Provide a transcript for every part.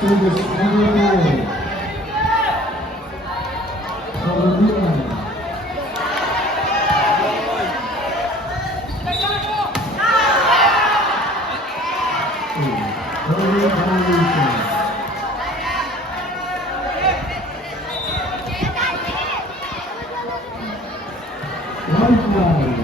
Service number 9. Kalubuan. Early violation. Lifeline.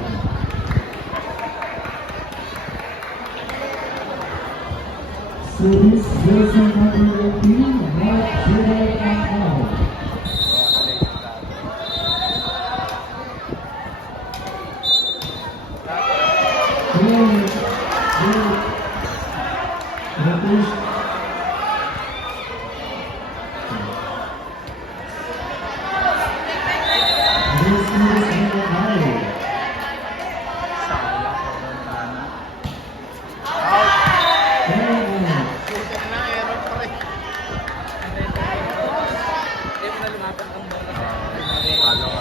Service jersey number 18, Mark Gerald Angel.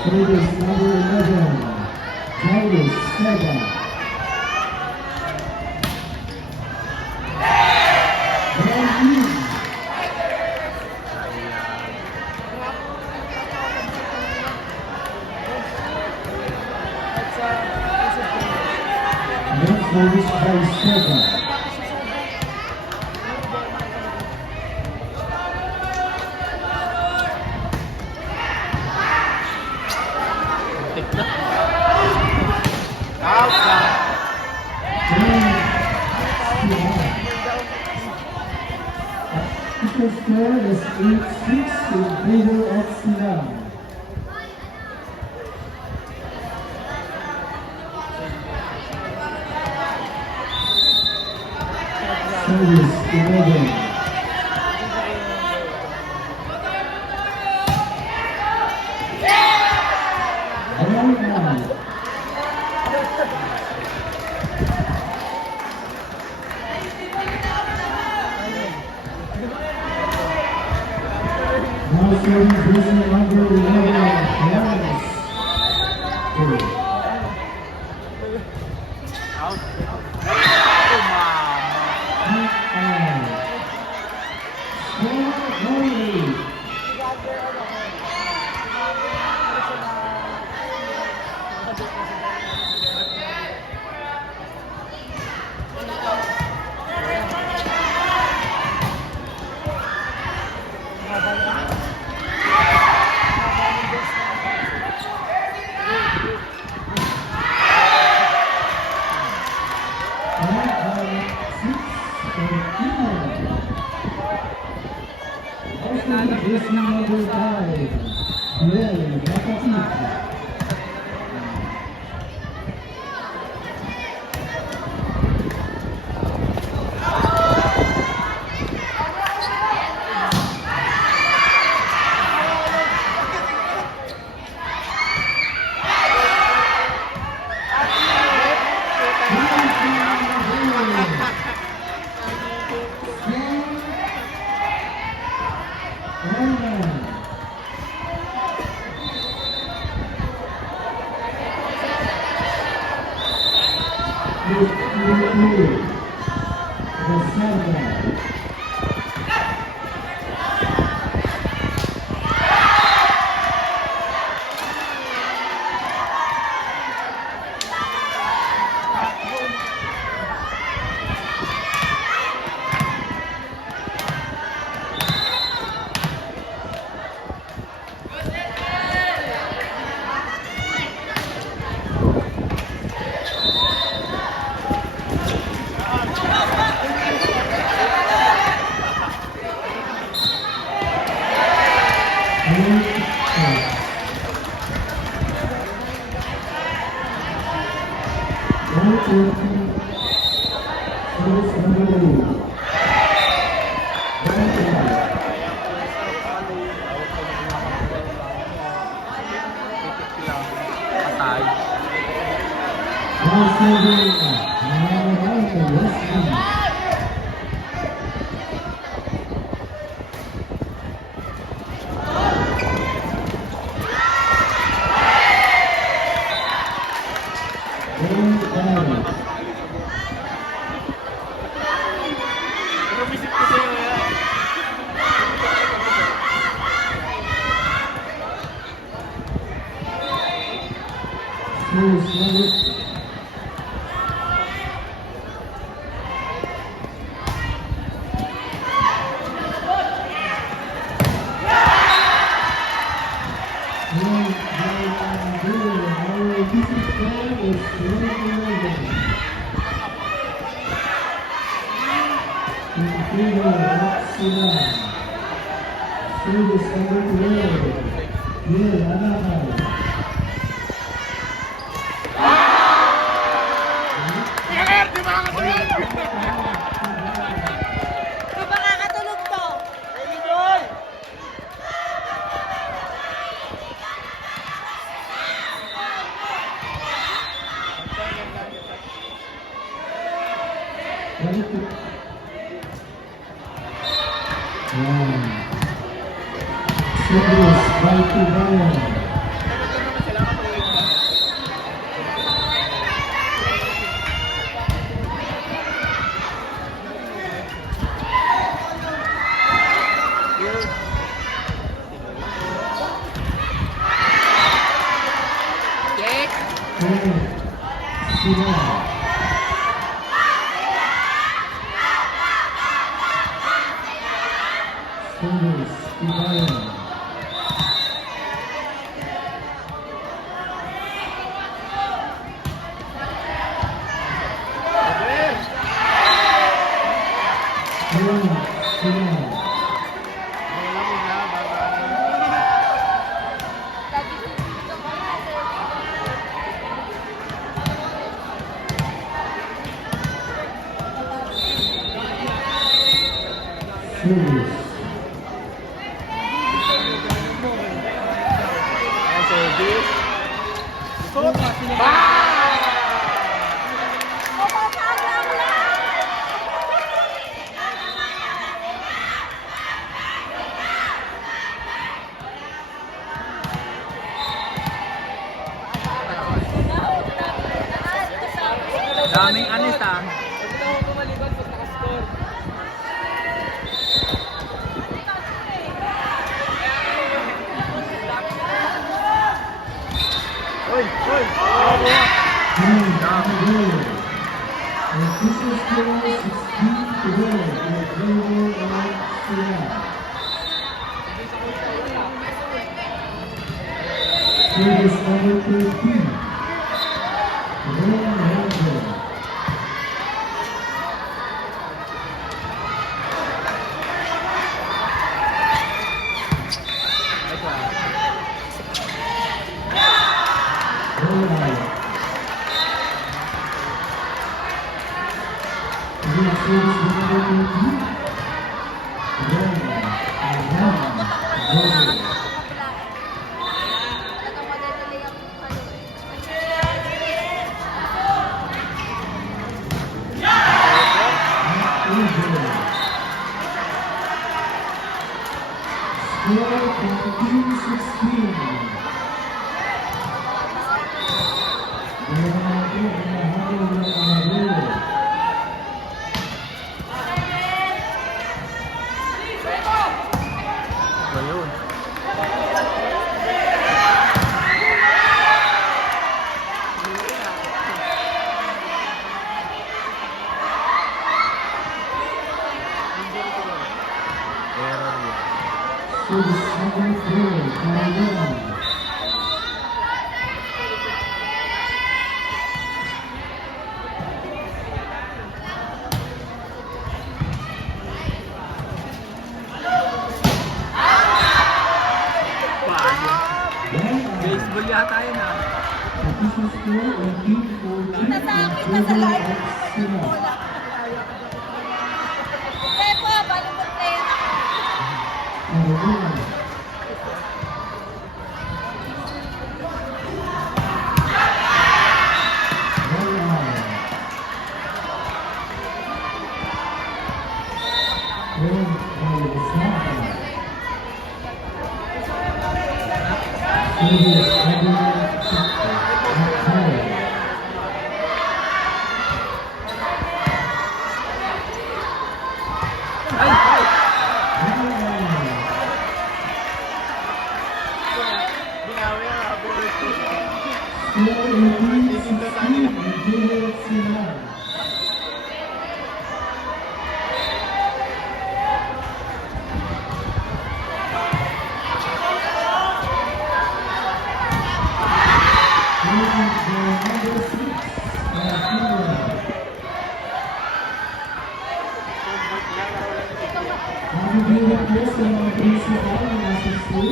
Service number 11, Jarvis Sega. Next service by Sega. The score is 8-6 in favor of Silang. Service 11. Now serving jersey number 11, Harris. Jersey number 5, Biel Bakatika. Service number Service number 12. Yeah, Anahal. Di ba kakatulog to? Service by Tibayan. Service Tibayan. Service. Daming anis ah. Oy, oy. This is score 16 to 1 in favor of Sierra. Service number 13. Ron Rangel. Ayun. Error yun. Service number 4, Taiwan. Baseball yata yun ah. Official score 18-14 Kita sa akin, in nasa favor live. of Sierra. Wala. Pepo, volleyball player ako. Taiwan. Ay! Ay! Score 18 Nagbibilang po sa mga principal ng nasa school.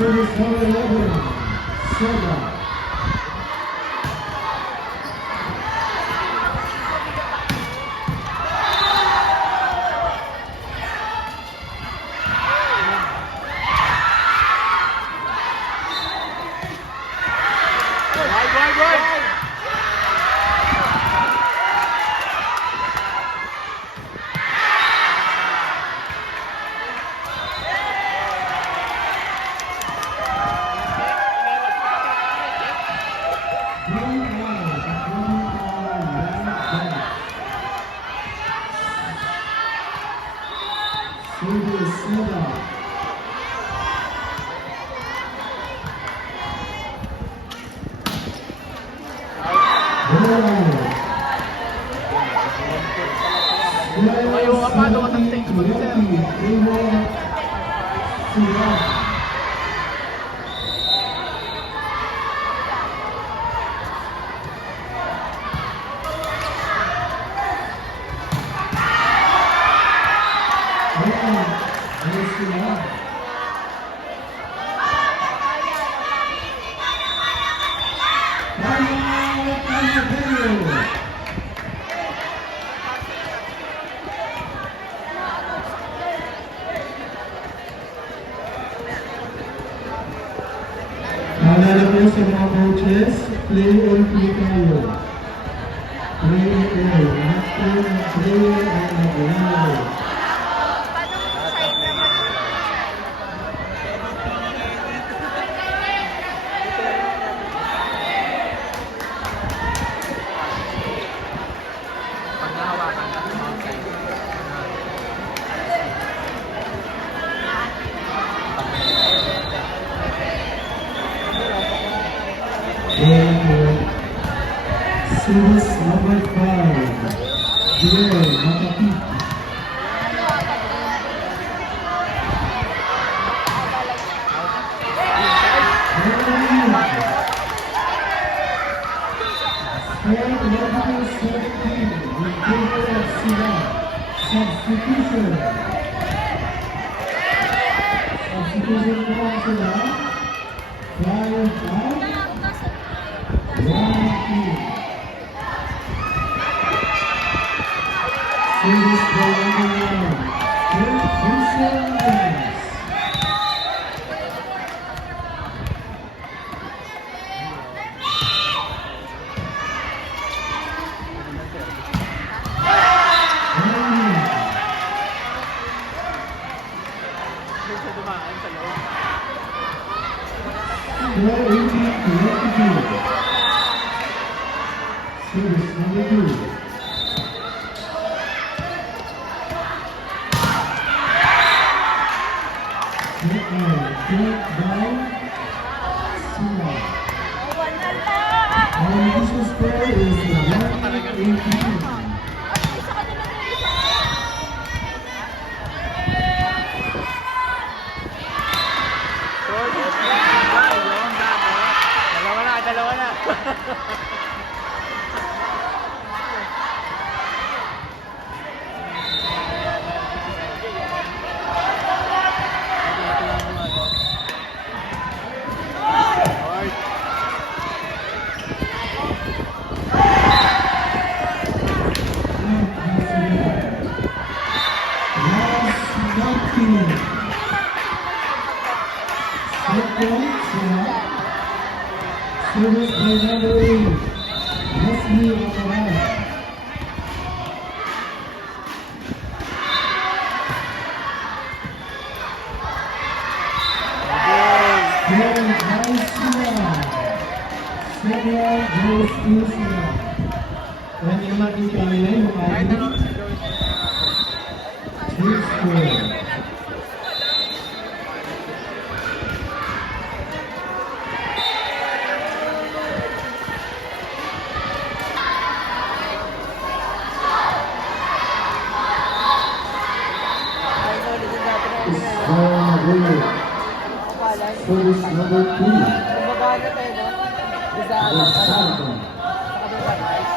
Service number 11, Soga. Wide. Service Soga. Tumayo ka pa, doon ka sa stage mo, sir. Naalala ko sa mga coaches, play or play tayo. Play or lahat po ng player ay nag-allow. Pag nahawakan ka sa mga side. Service number 5, Joel Matapit. Substitution. Substitution po ang sila. Fire out. 1-2. Service by number 1, Vincent. Doon sa dumaan sa loob. 4-18 to 22. Service number 2. Get down. Sila. Our initial score is 1-18. Dalawa na. Service by number 8, Leslie Amaral. Goal by Sila. Second goes to Sila. Yan yung makikita nila yung ating team score. Service number 2. Kumbaga na tayo, no? Gonzaga. Sa kabila, guys.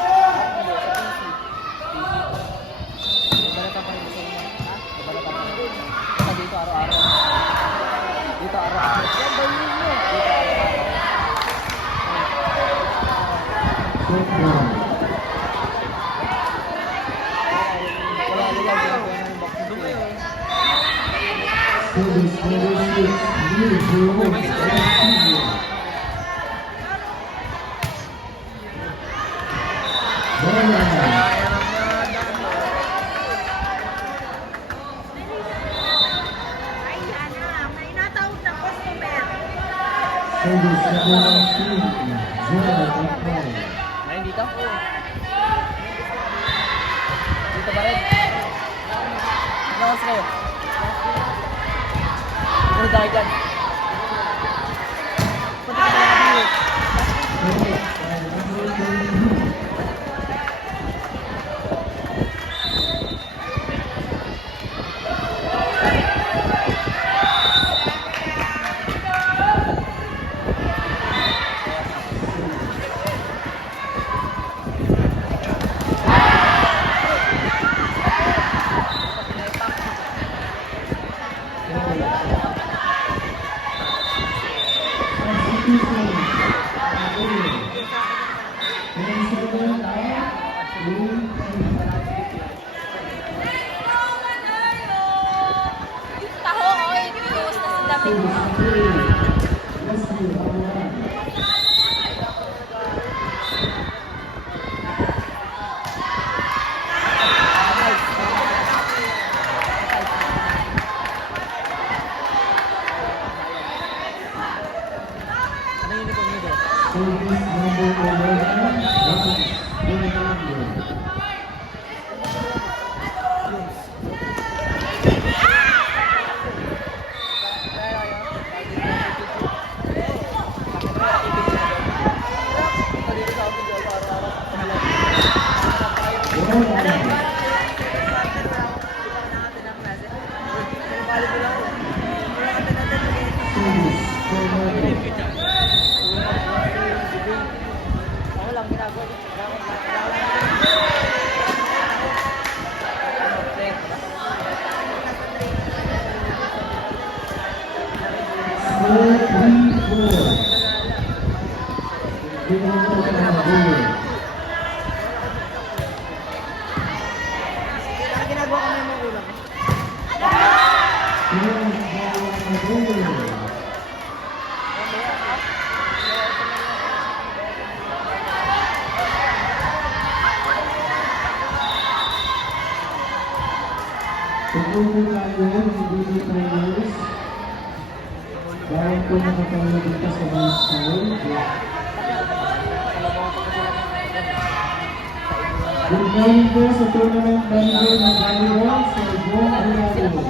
down. Wala nila ginagawa ng box. Dumayo. Service number 6, lead 0. Ay, Ana, may natawag na customer. Service number 19, 0. Ayun dito? Dito ba rin? Lakas kayo. Ano tayo dyan? Punta ka pala kami. Yung taho, oy, pinuwas na sa damit mo. Ano yung uniform nyo doon? Service number 11, Ako lang ginagawa dito. Ginagawa kami yung mga ulam. Pagpunta tayo, hindi tayo. Dahil po nakatayo dito sa basket. Good morning po sa tournament manager ng volleyball sa John Arellano.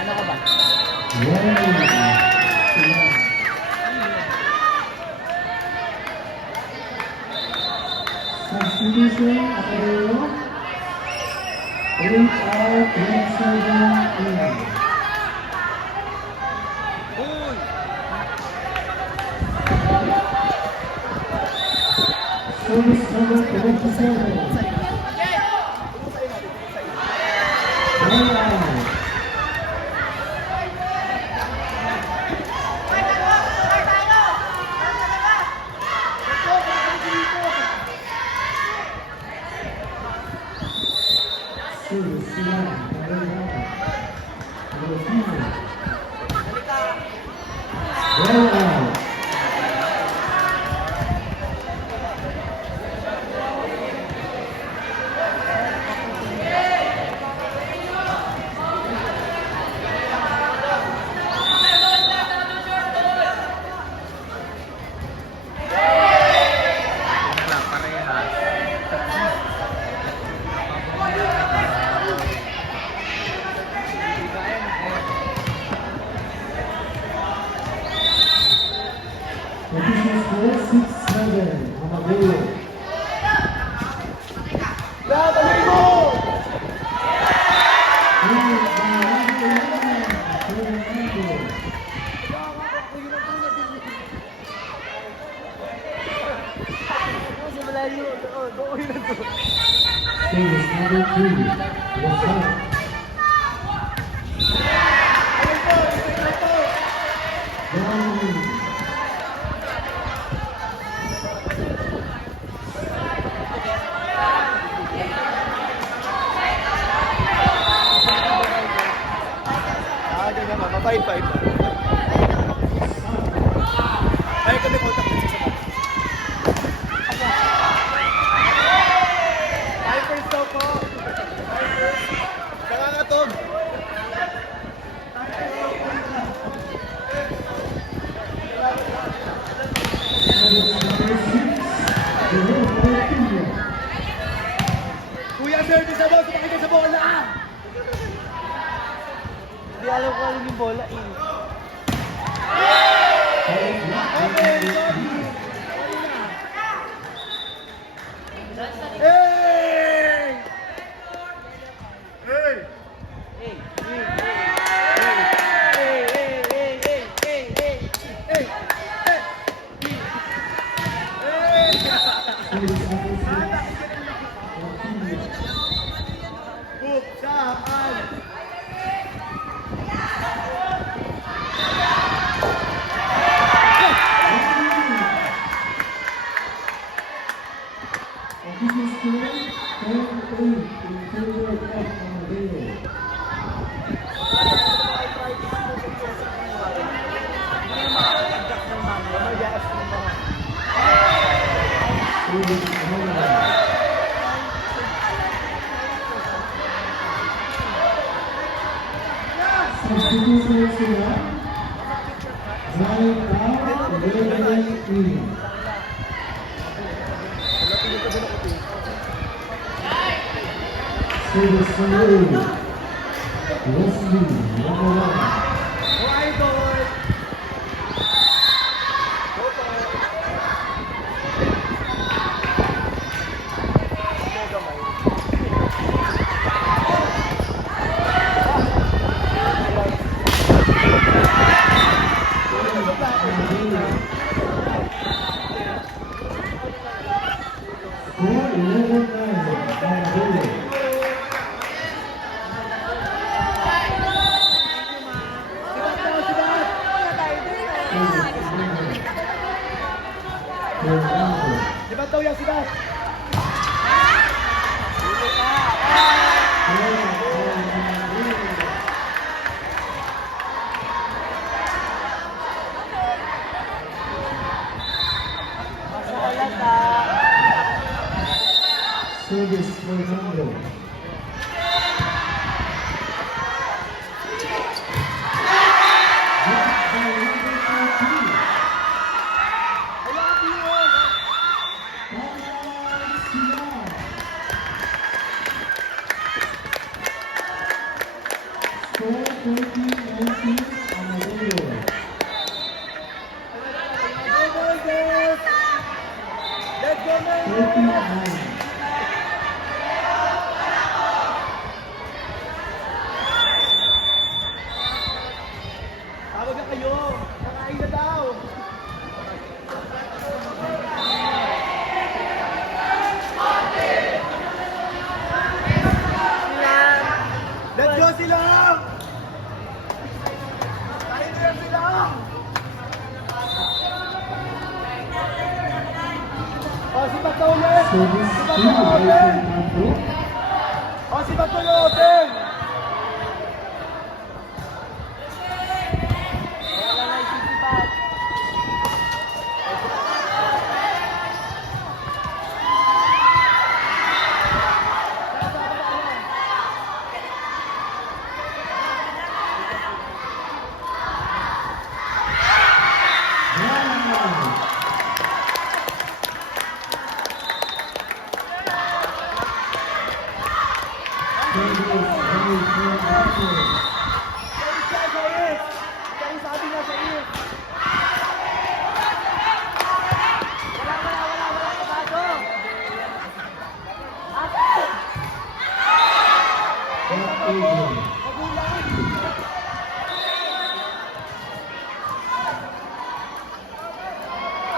Ano ka ba? Substitution, Apollo. 8 out, 27 in. Uy! Service number 27. One out. Service one out. Official score 6-7. Amadeo. Tuloy mo! Lead by number 11, Fernando. Service number 3. Rosal. Down. Ganyan naman. 5-5. Ay, kami contact din sa mga. Hypers daw po. Hypers. Nakakatog. Kuya, service na daw. Sumakit sa bola. Hindi alam ko alam yung bola eh. Okay, sorry. Hey! Hey! Hey! Official score 10-8 in favor of Amadeo. Service number. Substitution sila. Drive out, Radiant in. Service number 8. Wesley, number 1. Score 11-9. Amadeo. Diba daw yan sila? Service Fernando. Score 14-19 Amadeo. Let's go, man! 14-9. Tawag na kayo! Nakain na daw! Let's go sila! Kain na sila! O, si Bato ulit! Service Si 2 Bato by open! Fernando. O, si Bato open! Wala na isisipat. Sabi niya sa iyo.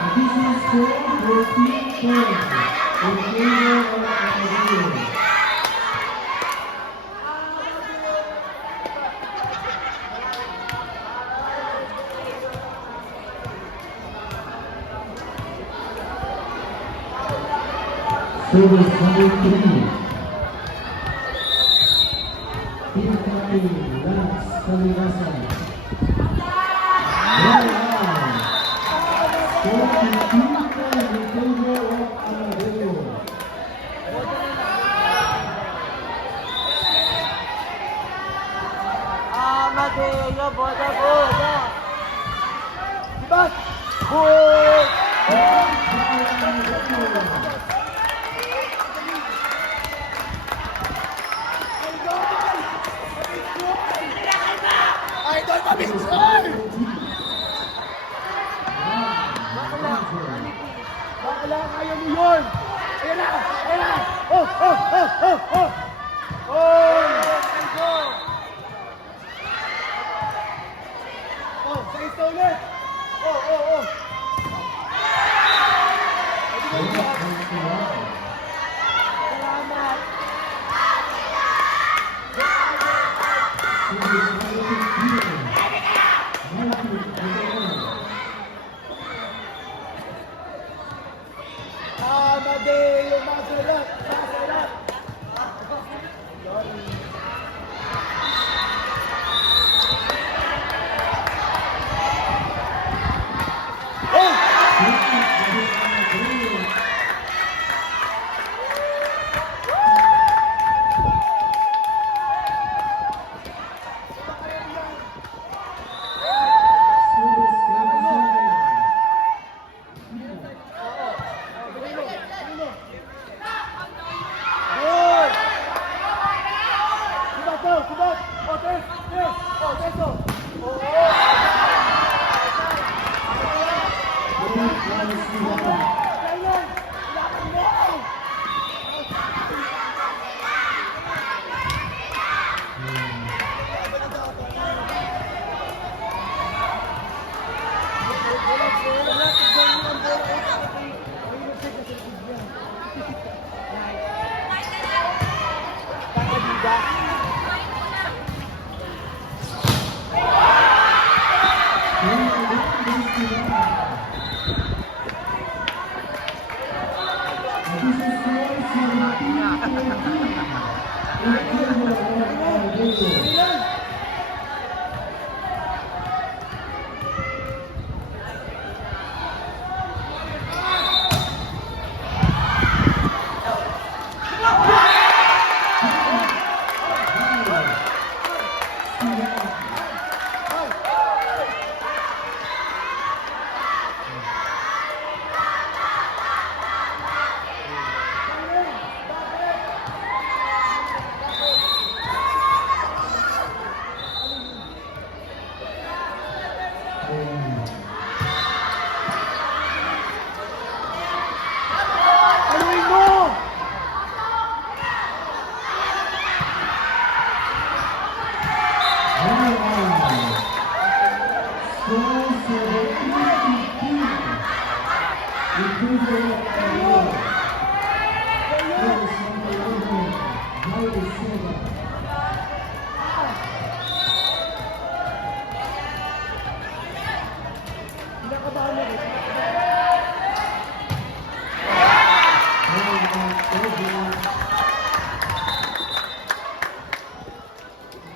Additional score 14 points in favor of Amadeo. Service number 3. Team captain Lance Salirasan. Right now, 42 points in favor of Amadeo. Amadeo, boda, boda. Sibas! Boy! Idol, pabinsan! Bakla, kaya mo yun! Ayan na! Ayan na! Oh! Oh! Oh! Oh! Oh! Oh! Oh! Sa isa ulit! Oh! Oh! Oh! Salamat! Amadeo, masalat! Masalat!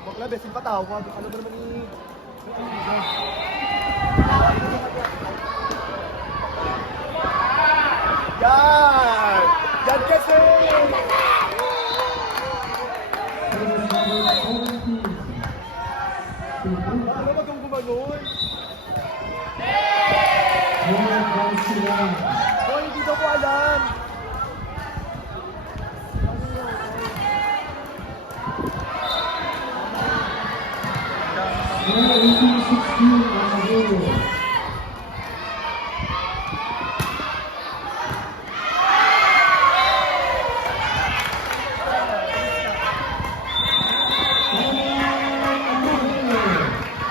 Bakla, besin patawag. Ano ba naman ni... Yan! Yan kasi! Ano ba kung gumanoy? Hoy, hindi daw ko alam.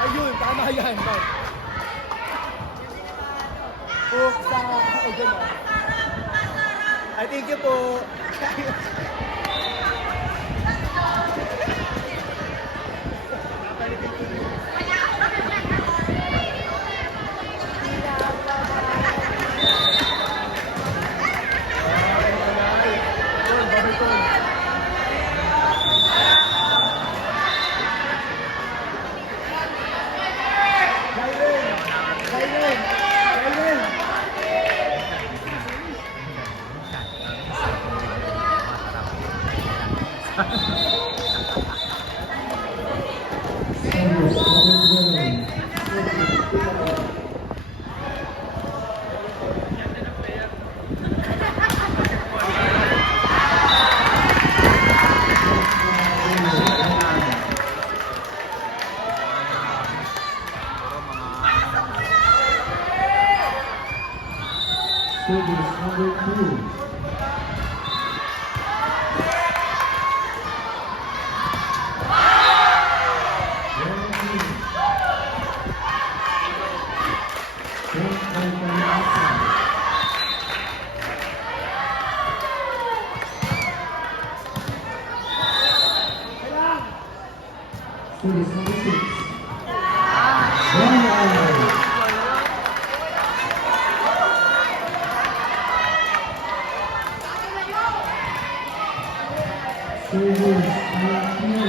Ayun, tama yan. Book sa Ogen. Ay, thank you po. Service number 12. Service number 2. Service number 6. One out. Service number 10.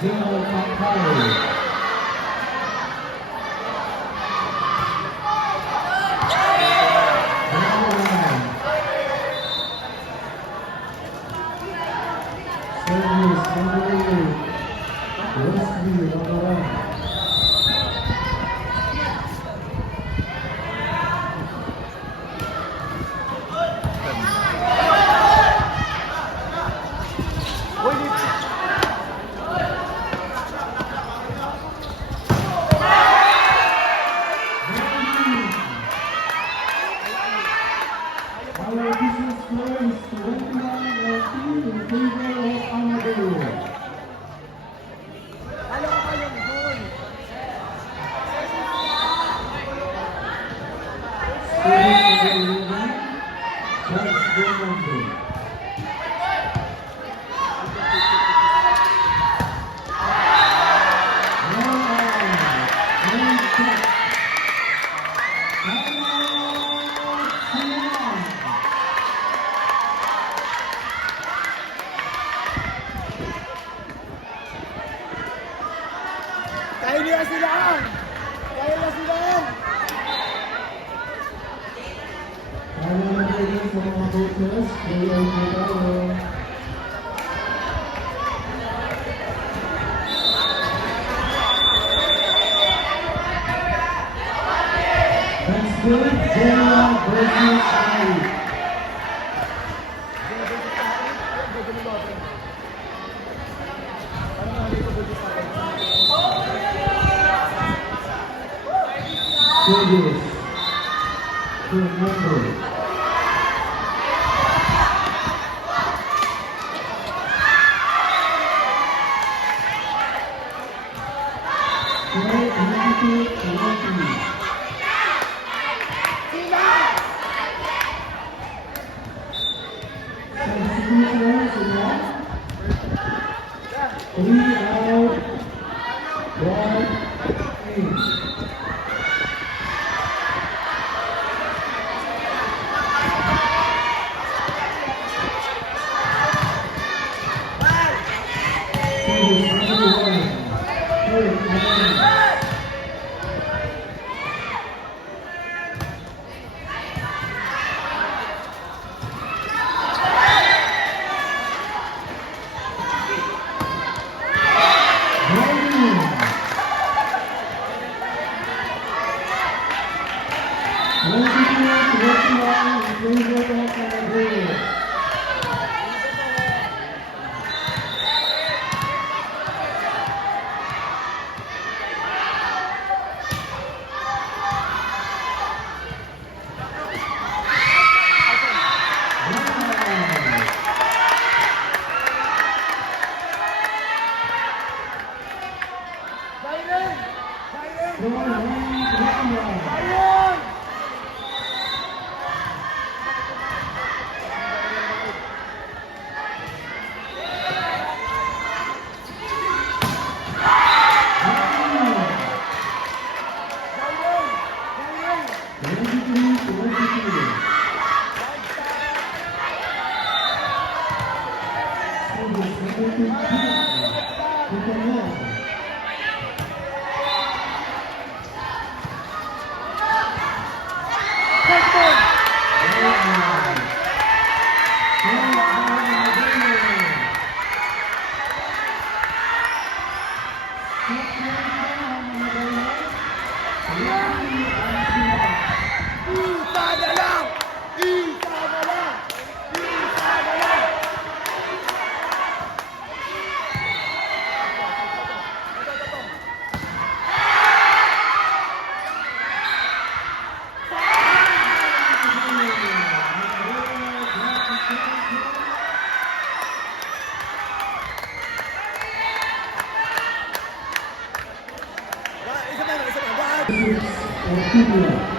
General Pamparo. Service number 8. Wesley Ramadan. Our business score is 21-18 in favor of Amadeo. Kaya niya sila! Kaya niya sila! Ayaw na rin sa mga coaches, ayaw na tayo. That's good, General versus Ali. Service. Remember. Isa na lang! Isa na lang! Isa na lang! Isa na lang! Isa na lang!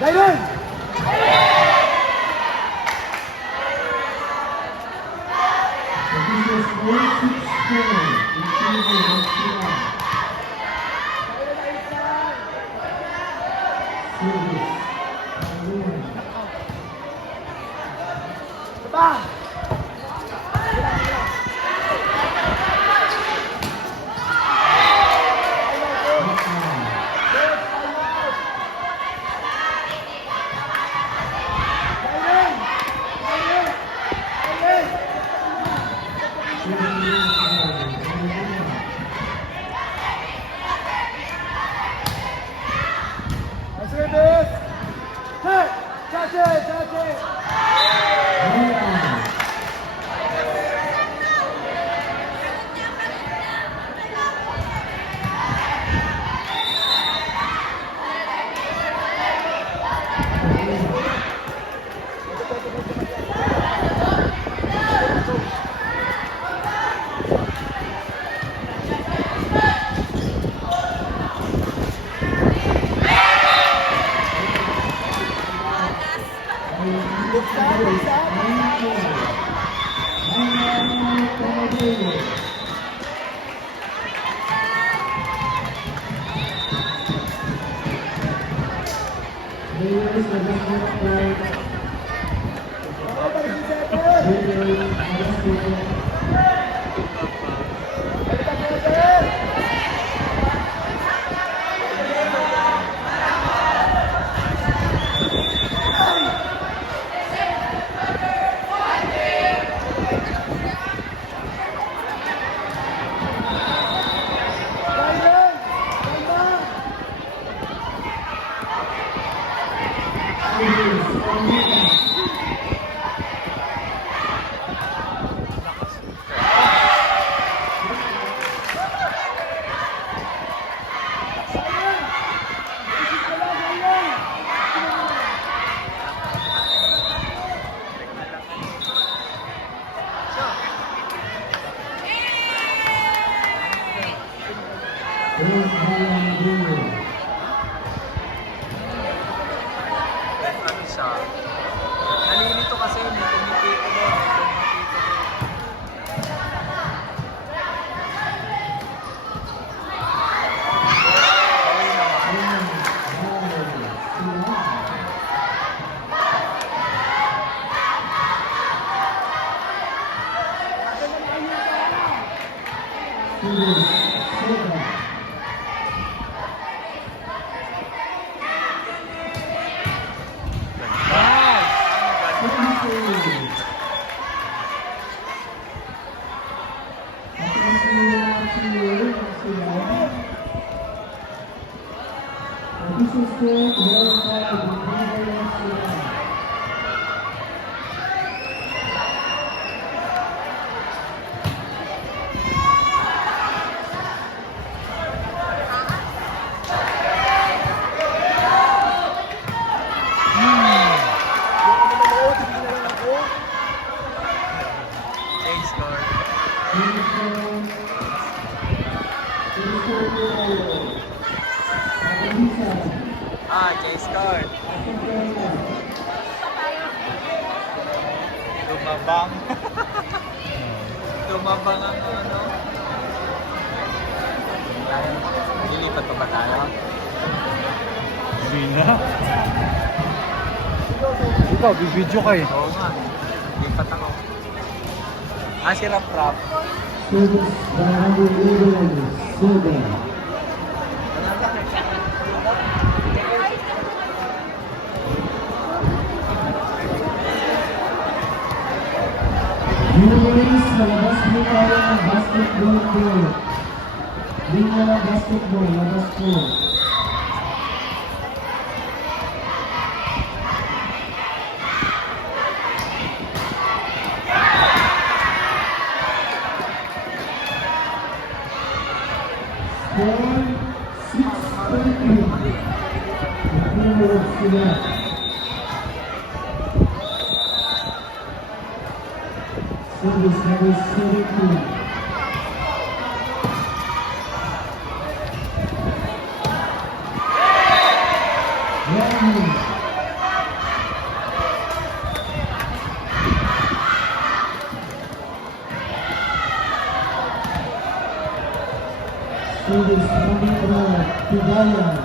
Dayon! Service. Ayun. Ba! Service! Hey! Chachi! Ano siya? Nalilito kasi may kumikita doon. Change score. Change score. Tumabang. Tumabang ang ano. Lilipat pa ba tayo? Hindi na. Ikaw, bibidyo ka eh. Oo nga. Lipat ako. Si Rap. Service by number 11, Soda. Viewers, labas po tayo ng basketball court. Linya ng basketball, labas po. Score 6-13. Nakuha sila. Service number 17. Rami. Service number 12, Tibayan.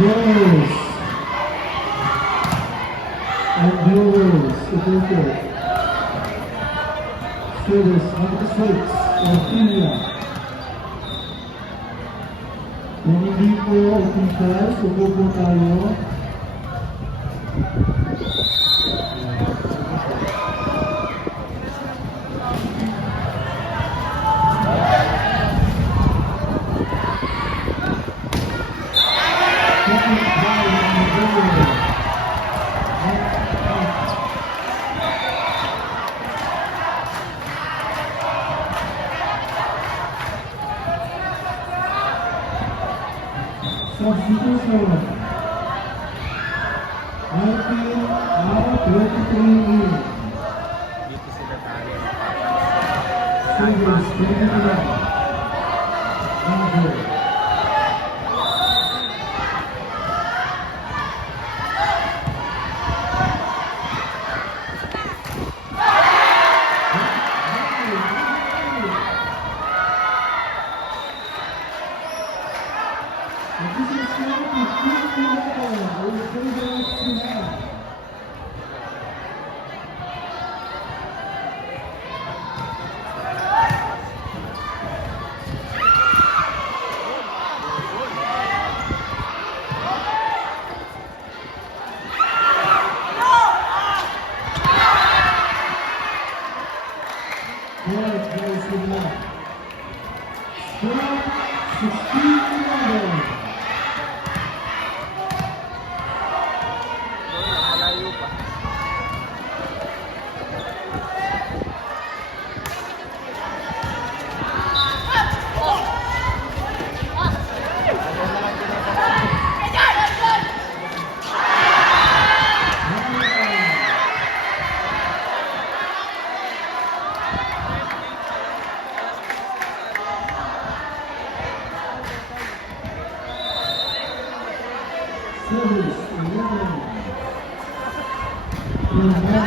Yes. And viewers, ito. Students, number 6, Ophelia. Kung hindi po officials, upo po tayo. Substitution. 19 out, 23 in. Dito sila tayo. Singles, 21. Number. Malayo pa. Service, 11. Remember.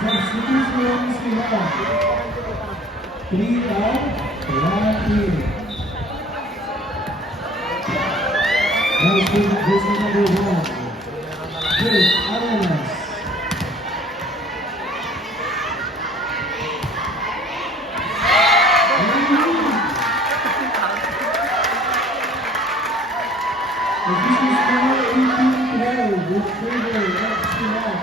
Substitutions sila. 3 out, 1 in. Marking this number 1. Jake Aranas. This is now 18-12 with favor of Sinan.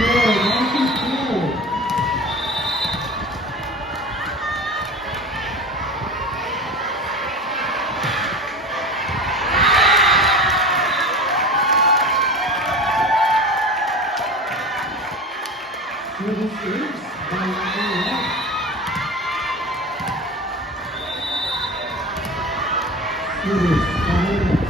Score 92. Service is by number 1. Service, Aranas.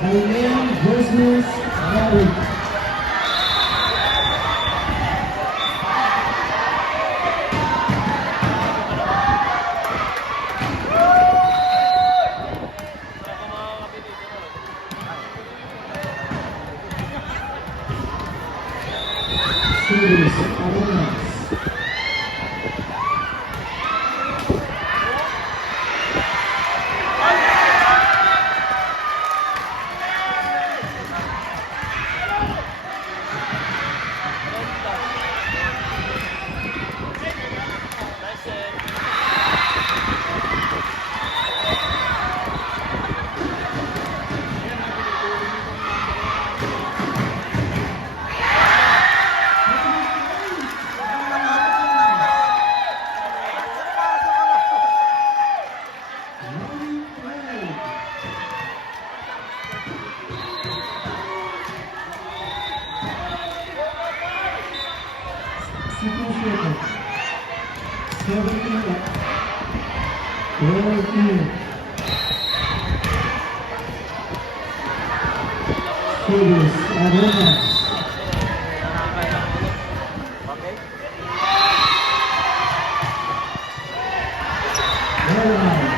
Diane versus Mary. Series Aranas. 17 14 Series Arenas. Arenas.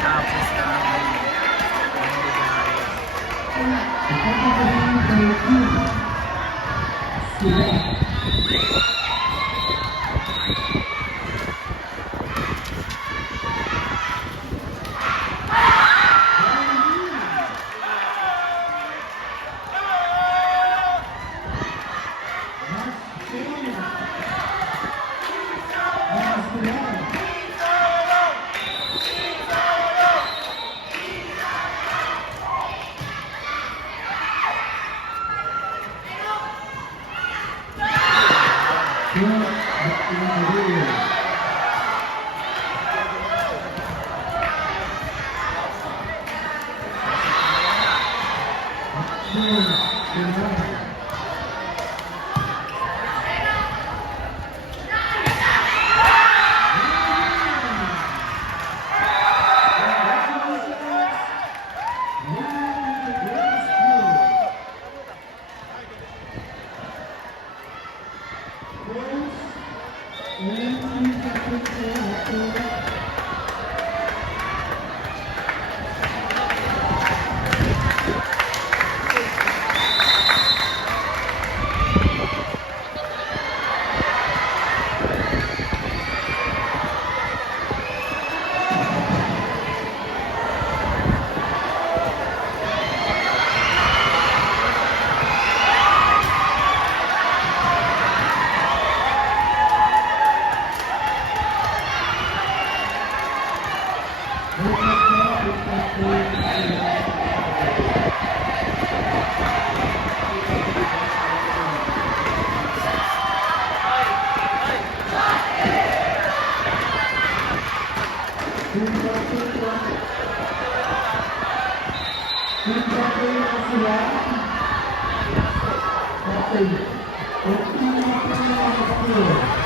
Tapos na. Okay.